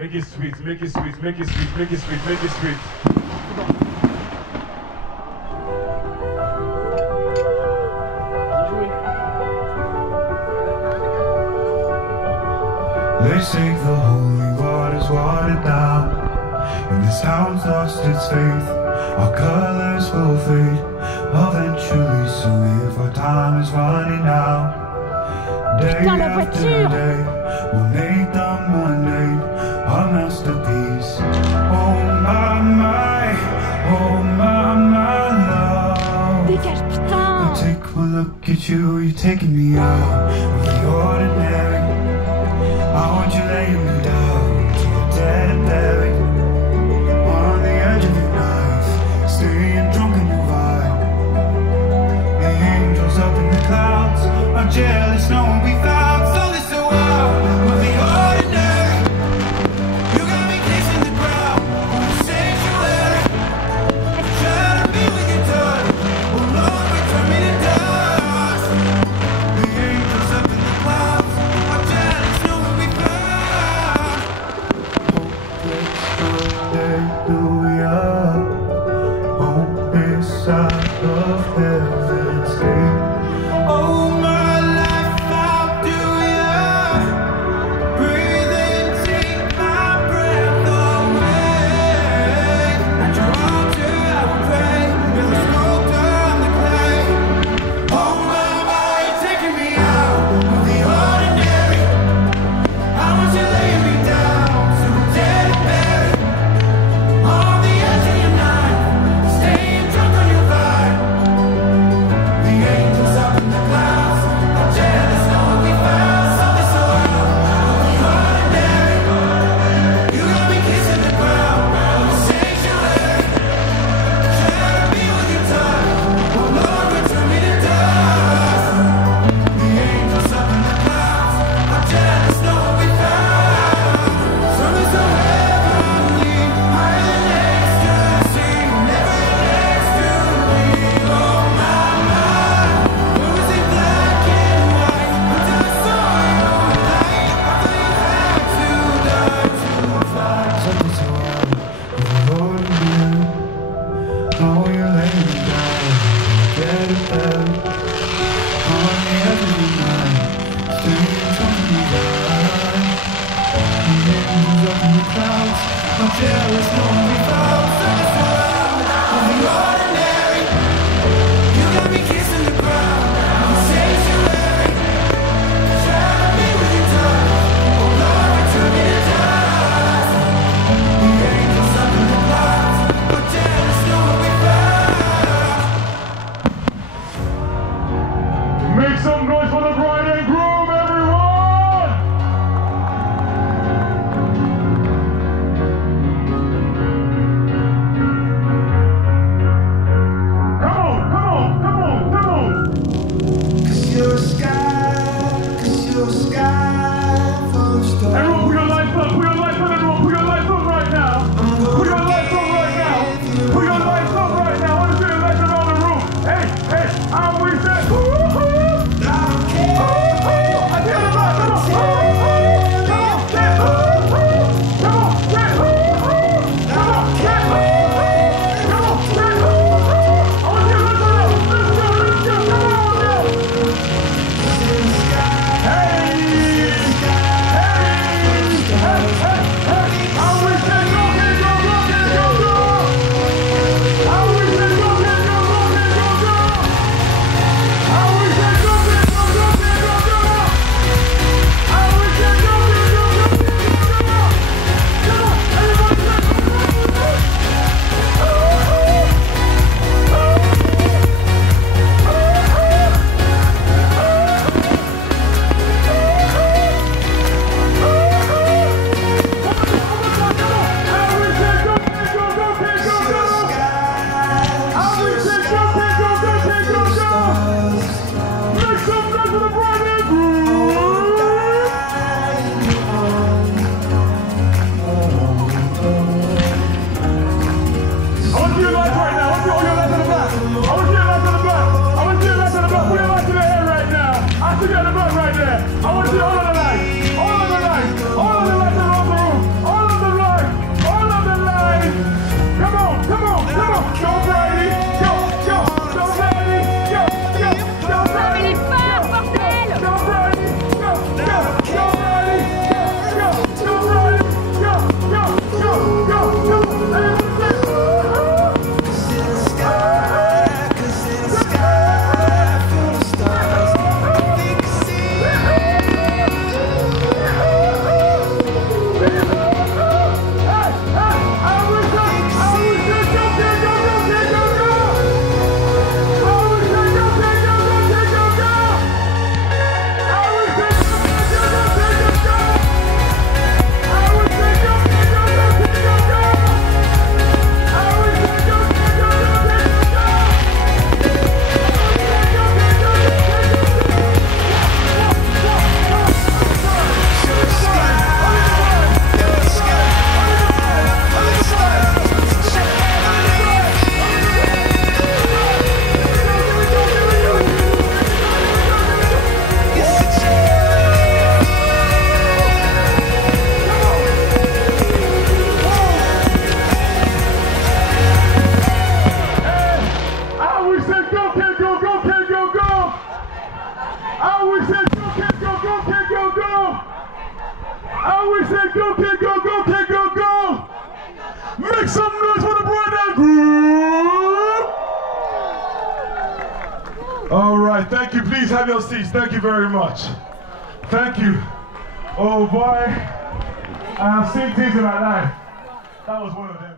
Make it sweet, make it sweet, make it sweet, make it sweet, make it sweet. They say the holy water's watered down, and this town's lost its faith. Our colors will fade eventually, so if our time is running out, day after day, we'll make them mundane our masterpiece. Oh my, love. Dégage, putain. I take one look at you, you're taking me out of the ordinary. I want you laying me down to the dead and buried, on the edge of your knife, staying drunk in your vibe. The angels up in the clouds are jealous knowing we found something so wild of the ordinary. You got me kissing the ground on the sanctuary, trying to be with your touch, oh Lord, we turn me to dust. The angels up in the clouds are jealous knowing we found. Hallelujah, hope inside of heaven's gate. Oh my life, how do ya breathe and take my breath away? At your altar I will pray, you're the sculptor, I'm the clay. Oh my, you're taking me out of the ordinary. I want you laying me down so dead and buried, on the edge of your knife, staying drunk on your vibe. The angels up in the clouds are jealous knowing we found something so out of the ordinary. You got me kissing the ground on the sanctuary, trying to be with your touch, oh Lord, return me to dust. The angels up in the clouds are jealous knowing we found something so heavenly, higher than ecstasy, never next to me. Oh my, it was in black and white until I saw your light. I thought you had to die to fly. Something so out of the ordinary. Oh, you're laying me down, get it buried, on the edge of your night, staying drunk in your vibe. The angels up in the clouds are jealous knowing we found something so out of the ordinary. You got me kissing the ground on the sanctuary, trying to be with your touch, oh Lord, return me to dust. The angels up in the clouds are jealous knowing we found. Make some noise for the bride and groom, everyone! right, thank you. Please have your seats. Thank you very much. Thank you. Oh boy, I have seen things in my life. That was one of them.